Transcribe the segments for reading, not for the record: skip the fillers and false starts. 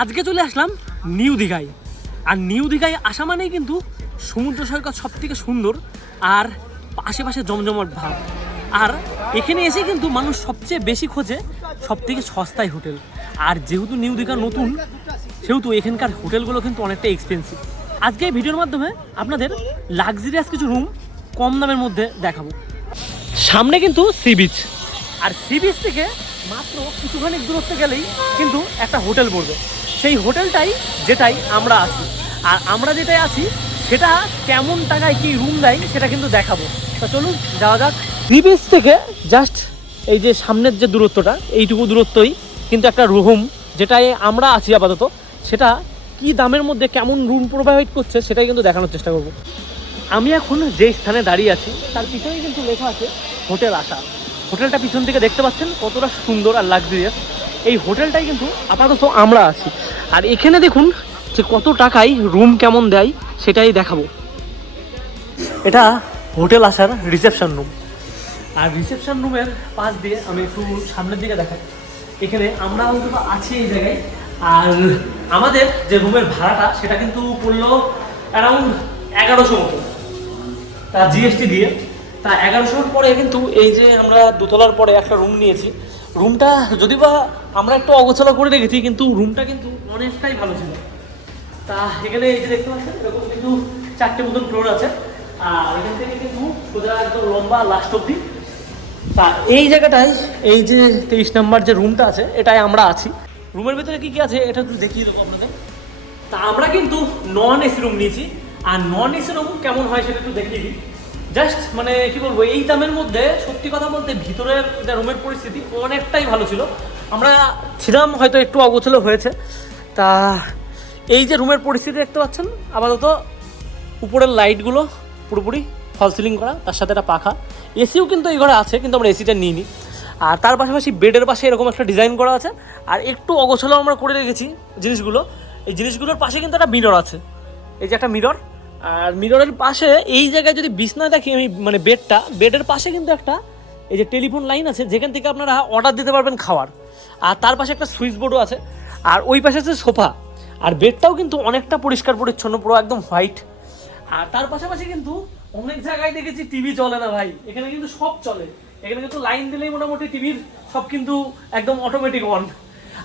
আজকে চলে আসলাম নিউ দীঘায়। আর নিউ দীঘায় আসা মানেই কিন্তু সমুদ্র সৈকত সব থেকে সুন্দর আর আশেপাশে জমজমাট ভাব। আর এখানে এসে কিন্তু মানুষ সবচেয়ে বেশি খোঁজে সব থেকে সস্তায় হোটেল। আর যেহেতু নিউ দীঘা নতুন, সেহেতু এখানকার হোটেলগুলো কিন্তু অনেকটা এক্সপেন্সিভ। আজকে এই ভিডিওর মাধ্যমে আপনাদের লাক্সারিয়াস কিছু রুম কম দামের মধ্যে দেখাবো। সামনে কিন্তু সি বিচ, আর সি বিচ থেকে মাত্র কিছুখানি দূরত্বে গেলেই কিন্তু একটা হোটেল পড়বে। সেই হোটেলটাই যেটাই আমরা আছি, আর আমরা যেটাই আছি সেটা কেমন টাকায় কি রুম দেয় সেটা কিন্তু দেখাবো। তা চলুন যাওয়া যাক। সি বিচ থেকে জাস্ট এই যে সামনের যে দূরত্বটা, এইটুকু দূরত্বই কিন্তু একটা রুম যেটাই আমরা আছি আপাতত, সেটা কি দামের মধ্যে কেমন রুম প্রোভাইড করছে সেটাই কিন্তু দেখানোর চেষ্টা করব। আমি এখন যে স্থানে দাঁড়িয়ে আছি তার পিছনেই কিন্তু লেখা আছে হোটেল আশা। হোটেলটা পিছন থেকে দেখতে পাচ্ছেন কতটা সুন্দর আর লাক্সারিয়াস। এই হোটেলটাই কিন্তু আপাতত আমরা আছি। আর এখানে দেখুন যে কত টাকায় রুম কেমন দেয় সেটাই দেখাবো। এটা হোটেল আশার রিসেপশন রুম। আর রিসেপশন রুমের পাশ দিয়ে আমি একটু সামনের দিকে দেখাই। এখানে আমরা হয়তো আছি এই জায়গায়। আর আমাদের যে রুমের ভাড়াটা সেটা কিন্তু পড়লো অ্যারাউন্ড 1100 মতো, তা জিএসটি দিয়ে। তা 1100-র পরে কিন্তু এই যে আমরা দোতলার পরে একটা রুম নিয়েছি। রুমটা যদি বা আমরা একটু অগোছালো করে রেখেছি, কিন্তু রুমটা কিন্তু অনেকটাই ভালো ছিল। তা এখানে এই যে দেখতে পাচ্ছেন এরকম কিন্তু 4টে মতন ফ্লোর আছে। আর এখান থেকে কিন্তু সোজা একদম লম্বা লাস্ট অব্দি। তা এই জায়গাটায় এই যে 23 নম্বর যে রুমটা আছে এটাই আমরা আছি। রুমের ভিতরে কি কি আছে এটা একটু দেখিয়ে দেবো আপনাদের। তা আমরা কিন্তু নন এসি রুম নিয়েছি। আর নন এসি রুম কেমন হয় সেটা একটু দেখিয়ে দিই। জাস্ট মানে কি বলবো, এই দামের মধ্যে সত্যি কথা বলতে ভিতরের যে রুমের পরিস্থিতি অনেকটাই ভালো ছিল। আমরা ছিলাম হয়তো একটু অগোছালো হয়েছে। তা এই যে রুমের পরিস্থিতি দেখতে পাচ্ছেন, আপাতত উপরের লাইটগুলো পুরোপুরি ফল সিলিং করা, তার সাথে একটা পাখা। এসিও কিন্তু এই ঘরে আছে, কিন্তু আমরা এসিটা নিইনি। আর তার পাশাপাশি বেডের পাশে এরকম একটা ডিজাইন করা আছে। আর একটু অগোছালো আমরা করে রেখেছি জিনিসগুলো। এই জিনিসগুলোর পাশে কিন্তু একটা মিরর আছে, এই যে একটা মিরর। আর মিররের পাশে এই জায়গায় যদি বিছনা দেখি আমি, মানে বেডের পাশে কিন্তু একটা এই যে টেলিফোন লাইন আছে, যেখান থেকে আপনারা অর্ডার দিতে পারবেন খাওয়ার। আর তার পাশে একটা সুইচ বোর্ডও আছে। আর ওই পাশে আছে সোফা। আর বেডটাও কিন্তু অনেকটা পরিষ্কার পরিচ্ছন্ন, পুরো একদম হোয়াইট। আর তার পাশাপাশি কিন্তু অনেক জায়গায় দেখেছি টিভি চলে না ভাই, এখানে কিন্তু সব চলে। এখানে কিন্তু লাইন দিলেই মোটামুটি টিভির সব কিন্তু একদম অটোমেটিক অন।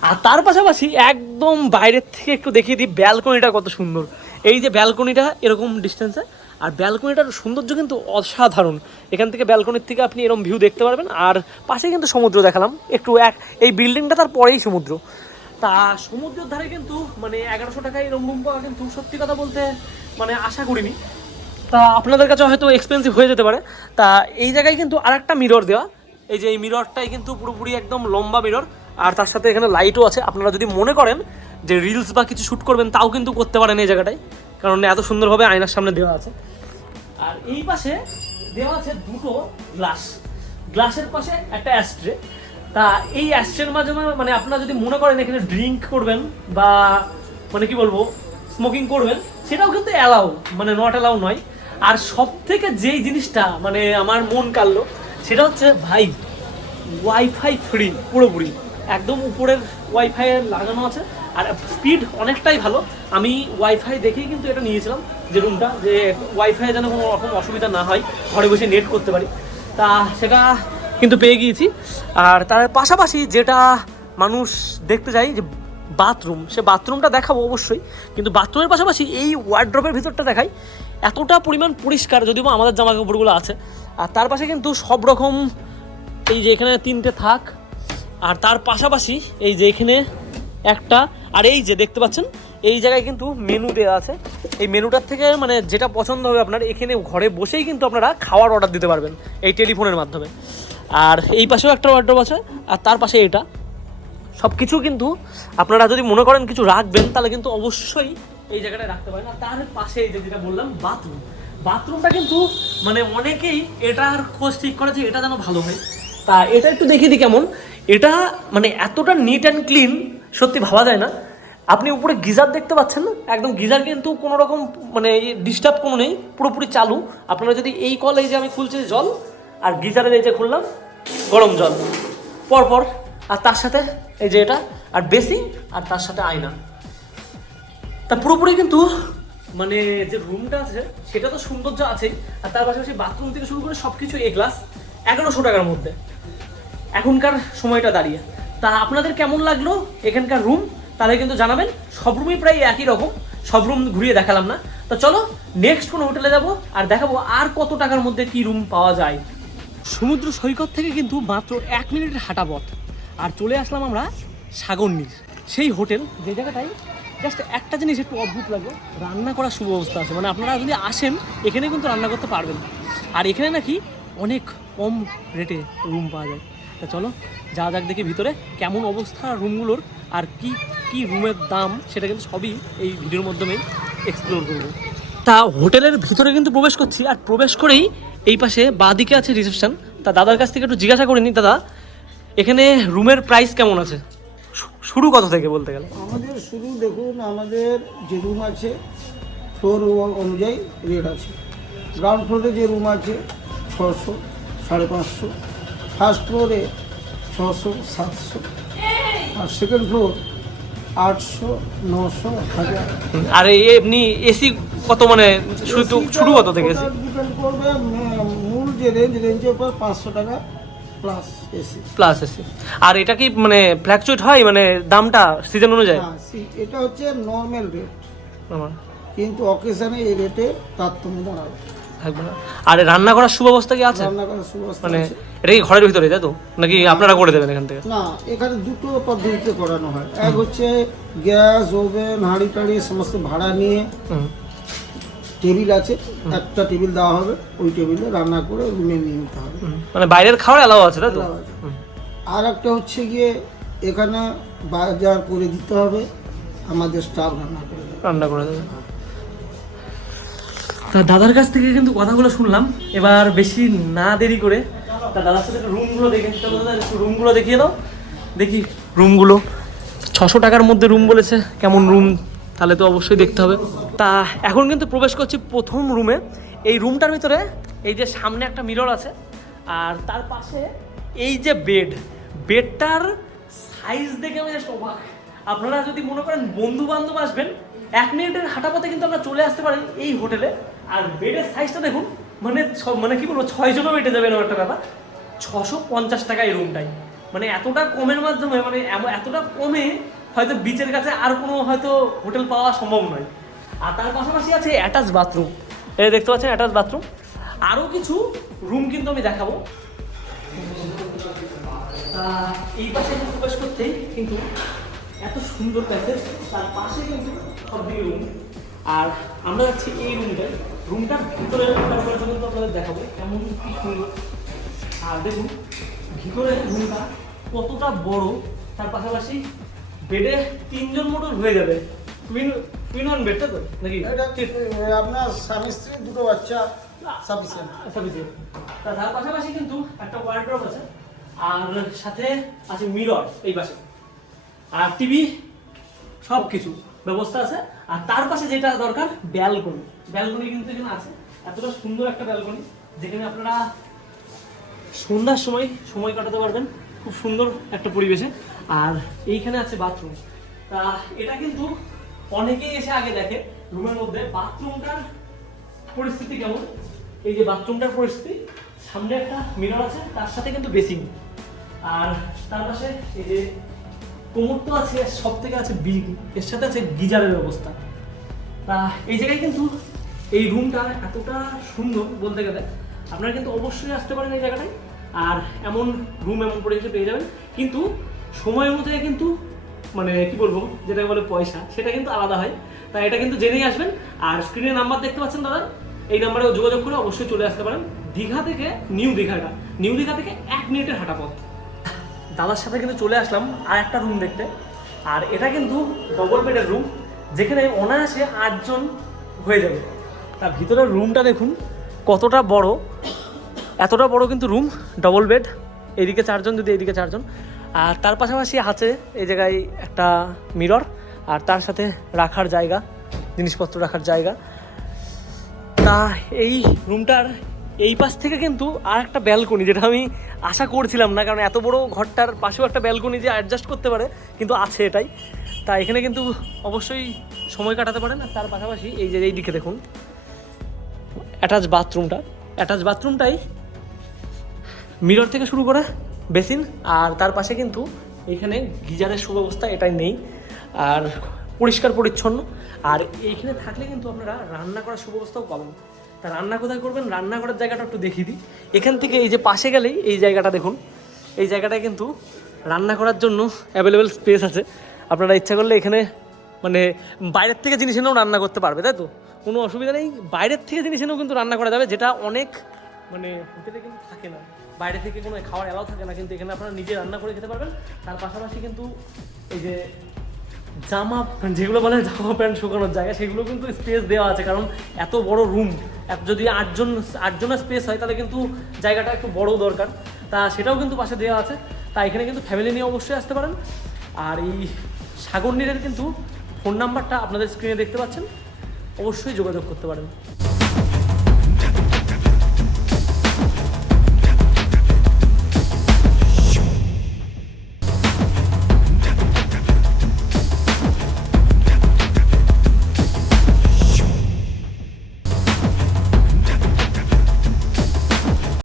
আর তার পাশাপাশি একদম বাইরের থেকে একটু দেখিয়ে দিই ব্যালকনিটা কত সুন্দর। এই যে ব্যালকনিটা এরকম ডিস্টেন্সে, আর ব্যালকনিটার সৌন্দর্য কিন্তু অসাধারণ। এখান থেকে ব্যালকনির থেকে আপনি এরকম ভিউ দেখতে পারবেন। আর পাশে কিন্তু সমুদ্র দেখালাম একটু, এই বিল্ডিংটা তার পরেই সমুদ্র। তা সমুদ্রের ধারে কিন্তু মানে 1100 টাকায় এরকম রুম পাওয়া কিন্তু সত্যি কথা বলতে মানে আশা করিনি। তা আপনাদের কাছে হয়তো এক্সপেন্সিভ হয়ে যেতে পারে। তা এই জায়গায় কিন্তু আরেকটা মিরর দেওয়া, এই যে এই মিররটাই কিন্তু পুরোপুরি একদম লম্বা মিরর। আর তার সাথে এখানে লাইটও আছে। আপনারা যদি মনে করেন যে রিলস বা কিছু শ্যুট করবেন তাও কিন্তু করতে পারেন এই জায়গাটায়, কারণ এত সুন্দরভাবে আয়নার সামনে দেওয়া আছে। আর এই পাশে দেওয়া আছে দুটো গ্লাসের পাশে একটা অ্যাস্ট্রে। তা এই অ্যাস্ট্রের মাধ্যমে মানে আপনারা যদি মনে করেন এখানে ড্রিঙ্ক করবেন বা মানে কি বলবো স্মোকিং করবেন, সেটাও কিন্তু অ্যালাউ, মানে নট অ্যালাউ নয়। আর সব থেকে যেই জিনিসটা মানে আমার মন কাড়লো সেটা হচ্ছে ভাই ওয়াইফাই ফ্রি, পুরোপুরি একদম উপরের ওয়াইফাই লাগানো আছে। আর স্পিড অনেকটাই ভালো। আমি ওয়াইফাই দেখেই কিন্তু এটা নিয়েছিলাম যে রুমটা, যে ওয়াইফাই যেন কোনো রকম অসুবিধা না হয়, ঘরে বসে নেট করতে পারি। তা সেটা কিন্তু পেয়ে গিয়েছি। আর তার পাশাপাশি যেটা মানুষ দেখতে চাই যে বাথরুম, সে বাথরুমটা দেখাবো অবশ্যই, কিন্তু বাথরুমের পাশাপাশি এই ওয়ার্ড্রপের ভিতরটা দেখাই। এতটা পরিমাণ পরিষ্কার, যদিও আমাদের জামা কাপড়গুলো আছে। আর তার পাশে কিন্তু সব রকম, এই যে এখানে 3টে থাক, আর তার পাশাপাশি এই যে এখানে একটা, আর এই যে দেখতে পাচ্ছেন এই জায়গায় কিন্তু মেনু দেওয়া আছে। এই মেনুটার থেকে মানে যেটা পছন্দ হবে আপনার, এখানে ঘরে বসেই কিন্তু আপনারা খাওয়ার অর্ডার দিতে পারবেন এই টেলিফোনের মাধ্যমে। আর এই পাশেও একটা ওয়ার্ড্রপ আছে, আর তার পাশে এটা। সব কিছু কিন্তু আপনারা যদি মনে করেন কিছু রাখবেন তাহলে কিন্তু অবশ্যই এই জায়গাটায় রাখতে পারেন। আর তার পাশে এই যেটা বললাম বাথরুমটা কিন্তু মানে অনেকেই এটার খোঁজ ঠিক করেছে এটা যেন ভালো হয়। তা এটা একটু দেখিয়ে দিই কেমন। এটা মানে এতটা নিট অ্যান্ড ক্লিন সত্যি ভাবা যায় না। আপনি উপরে গিজার দেখতে পাচ্ছেন, একদম গিজার কিন্তু কোনো রকম মানে ডিস্টার্ব কোনো নেই, পুরোপুরি চালু। আপনারা যদি এই কল, এই যে আমি খুলছি জল, আর গিজারের এই যে খুললাম গরম জল পরপর। আর তার সাথে এই যে এটা, আর বেসিন, আর তার সাথে আয়না। তা পুরোপুরি কিন্তু মানে যে রুমটা আছে সেটা তো সৌন্দর্য আছেই, আর তার পাশাপাশি বাথরুম থেকে শুরু করে সব কিছু এ ক্লাস 1100 টাকার মধ্যে এখনকার সময়টা দাঁড়িয়ে। তা আপনাদের কেমন লাগলো এখানকার রুম তাহলে কিন্তু জানাবেন। সব রুমই প্রায় একই রকম, সব রুম ঘুরিয়ে দেখালাম না। তো চলো নেক্সট কোনো হোটেলে যাব আর দেখাবো আর কত টাকার মধ্যে কি রুম পাওয়া যায়। সমুদ্র সৈকত থেকে কিন্তু মাত্র 1 মিনিটের হাঁটা পথ, আর চলে আসলাম আমরা সাগরনীর সেই হোটেল, যে জায়গাটায় জাস্ট একটা জিনিস একটু অদ্ভুত লাগলো, রান্না করার সুব্যবস্থা আছে। মানে আপনারা যদি আসেন এখানে কিন্তু রান্না করতে পারবেন, আর এখানে নাকি অনেক কম রেটে রুম পাওয়া যায়। তা চলো যা যাক দেখি ভিতরে কেমন অবস্থা রুমগুলোর, আর কি কি রুমের দাম সেটা কিন্তু সবই এই ভিডিওর মাধ্যমেই এক্সপ্লোর করব। তা হোটেলের ভিতরে কিন্তু প্রবেশ করছি, আর প্রবেশ করেই এই পাশে বাঁ দিকে আছে রিসেপশন। তা দাদার কাছ থেকে একটু জিজ্ঞাসা করে নিই, দাদা এখানে রুমের প্রাইস কেমন আছে, শুরু কত থেকে বলতে গেলে? আমাদের শুরু দেখুন, আমাদের যে রুম আছে ফ্লোর অনুযায়ী রেট আছে। গ্রাউন্ড ফ্লোরে যে রুম আছে 600, 550, ফার্স্ট ফ্লোরে 600, 700, আর সেকেন্ড ফ্লোর 800, 900, 1000। আর এমনি এসি কত, মানে শুরু কত থেকে এসি? ডিপেন্ড করবে মূল যে রেঞ্জের উপর 500 টাকা প্লাস এসি। আর এটা কি মানে ফ্ল্যাকচুয়েট হয়, মানে দামটা সিজন অনুযায়ী? হ্যাঁ, এটা হচ্ছে নর্মাল রেট, আমার কিন্তু অকেশনে এই রেটে তারতম্য দাঁড়াবে। থাকবে না। আর রান্না করার সুব্যবস্থা কি আছে? রান্না করার সুব্যবস্থা মানে আছে। এটা কি ঘরের ভিতরে তাই তো, নাকি আপনারা করে দেবেন এখান থেকে? না, এখানে দুটো পদ্ধতিতে করানো হয়। এক হচ্ছে গ্যাস, ওভেন, হাঁড়ি টাড়ি সমস্ত ভাড়া নিয়ে টেবিল আছে, একটা টেবিল দেওয়া হবে, ওই টেবিলে রান্না করে রুমে নিয়ে নিতে হবে। মানে বাইরের খাবার অ্যালাউ আছে তাই তো? Allow আছে। আর একটা হচ্ছে গিয়ে এখানে বাজার করে দিতে হবে, আমাদের স্টাফ রান্না করে দেবে। তা দাদার কাছ থেকে কিন্তু কথাগুলো শুনলাম, এবার বেশি না দেরি করে তা দাদার সাথে রুমগুলো দেখে, রুমগুলো দেখিয়ে দাও দেখি। রুমগুলো 600 টাকার মধ্যে রুম বলেছে, কেমন রুম তাহলে তো অবশ্যই দেখতে হবে। তা এখন কিন্তু প্রবেশ করছি প্রথম রুমে। এই রুমটার ভিতরে এই যে সামনে একটা মিরর আছে, আর তার পাশে এই যে বেডটার সাইজ দেখে আমি জাস্ট অবাক। আপনারা যদি মনে করেন বন্ধু বান্ধব আসবেন, 1 মিনিটের হাঁটা পথে কিন্তু আপনারা চলে আসতে পারেন এই হোটেলে। আর বেডের সাইজটা দেখুন, মানে কি বলবো, 6 জনও বেটে যাবে এরকম একটা ব্যাপার। 650 টাকা এই রুমটাই, মানে এতটা কমের মাধ্যমে, মানে এতটা কমে হয়তো বিচের কাছে আর কোনো হয়তো হোটেল পাওয়া সম্ভব নয়। আর তার পাশাপাশি আছে অ্যাটাচ বাথরুম, এই দেখতে পাচ্ছেন অ্যাটাচ বাথরুম। আরও কিছু রুম কিন্তু আমি দেখাবো। এই পাশে প্রবেশ করতেই কিন্তু এত সুন্দর প্যাসেজ, তার পাশে কিন্তু সবদিকে রুম। আর আমরা যাচ্ছি এই রুমটার ভিতরে কিন্তু আপনাদের দেখাবো কেমন কি সুন্দর। আর দেখুন ভিতরে রুমটা কতটা বড়, তার পাশাপাশি বেডে 3 জন মোটর হয়ে যাবে। টুইন ওয়ান বেডটা তো নাকি? আপনার স্বামী স্ত্রী দুটো বাচ্চা সাফিসিয়েন্ট। তার পাশাপাশি কিন্তু একটা ওয়ার্ডরোব আছে, আর সাথে আছে মিরর এই পাশে, আর টিভি, সব কিছু ব্যবস্থা আছে। আর তার পাশে যেটা দরকার ব্যালকনি কিন্তু এখানে আছে। এতটা সুন্দর একটা ব্যালকনি যেখানে আপনারা সন্ধ্যার সময় কাটাতে পারবেন খুব সুন্দর একটা পরিবেশে। আর এইখানে আছে বাথরুম। তা এটা কিন্তু অনেকেই এসে আগে দেখে রুমের মধ্যে বাথরুমটার পরিস্থিতি কেমন। এই যে বাথরুমটার পরিস্থিতি, সামনে একটা মিরর আছে, তার সাথে কিন্তু বেসিন, আর তার পাশে এই যে কোমর তো আছে, সব থেকে আছে এর সাথে আছে গিজারের ব্যবস্থা। তা এই জায়গায় কিন্তু এই রুমটা এতটা সুন্দর বলতে গেলে আপনারা কিন্তু অবশ্যই আসতে পারেন এই জায়গাটায়। আর এমন রুম এমন পরিবেশে পেয়ে যাবেন, কিন্তু সময় অনুযায়ী কিন্তু মানে কি বলবো, যেটা বলে পয়সা, সেটা কিন্তু আলাদা হয়। তাই এটা কিন্তু জেনেই আসবেন। আর স্ক্রিনে নাম্বার দেখতে পাচ্ছেন দাদা, এই নাম্বারে যোগাযোগ করে অবশ্যই চলে আসতে পারেন। দীঘা থেকে নিউ দীঘা থেকে 1 মিনিটের হাঁটা পথ। দাদার সাথে কিন্তু চলে আসলাম আর একটা রুম দেখতে, আর এটা কিন্তু ডবল বেডের রুম, যেখানে অনায়াসে 8 জন হয়ে যাবে। তার ভিতরের রুমটা দেখুন কতটা বড়, এতটা বড় কিন্তু রুম, ডবল বেড, এইদিকে 4 জন, যদি এইদিকে 4 জন। আর তার পাশাপাশি আছে এই জায়গায় একটা মিরর, আর তার সাথে রাখার জায়গা, জিনিসপত্র রাখার জায়গা। তা এই রুমটার এই পাশ থেকে কিন্তু আর একটা ব্যালকনি, যেটা আমি আশা করছিলাম না, কারণ এত বড় ঘরটার পাশেও একটা ব্যালকনি যে অ্যাডজাস্ট করতে পারে, কিন্তু আছে এটাই। তা এখানে কিন্তু অবশ্যই সময় কাটাতে পারেন। আর তার পাশাপাশি এই যে এই দিকে দেখুন অ্যাটাচ বাথরুমটাই মিরর থেকে শুরু করে বেসিন, আর তার পাশে কিন্তু এখানে গিজারের সুব্যবস্থা এটাই নেই, আর পরিষ্কার পরিচ্ছন্ন। আর এইখানে থাকলে কিন্তু আপনারা রান্না করার সুব্যবস্থাও পাবেন। তা রান্না কোথায় করবেন, রান্না করার জায়গাটা একটু দেখিয়ে দিই। এখান থেকে এই যে পাশে গেলেই এই জায়গাটা দেখুন, এই জায়গাটায় কিন্তু রান্না করার জন্য অ্যাভেলেবেল স্পেস আছে। আপনারা ইচ্ছা করলে এখানে মানে বাইরের থেকে জিনিস এনেও রান্না করতে পারবে, তাই তো কোনো অসুবিধা নেই। বাইরের থেকে জিনিস এনেও কিন্তু রান্না করা যাবে, যেটা অনেক মানে হোটেলে কিন্তু থাকে না, বাইরে থেকে কোনো খাওয়ার অ্যালাউ থাকে না, কিন্তু এখানে আপনারা নিজে রান্না করে খেতে পারবেন। তার পাশাপাশি কিন্তু এই যে জামা যেগুলো বলে জামা প্যান্ট শুকানোর জায়গা, সেগুলো কিন্তু স্পেস দেওয়া আছে, কারণ এত বড় রুম, যদি আটজনের স্পেস হয় তাহলে কিন্তু জায়গাটা একটু বড়ও দরকার, তা সেটাও কিন্তু পাশে দেওয়া আছে। তা এখানে কিন্তু ফ্যামিলি নিয়ে অবশ্যই আসতে পারেন। আর এই সাগর নীরের কিন্তু ফোন নাম্বারটা আপনাদের স্ক্রিনে দেখতে পাচ্ছেন, অবশ্যই যোগাযোগ করতে পারেন।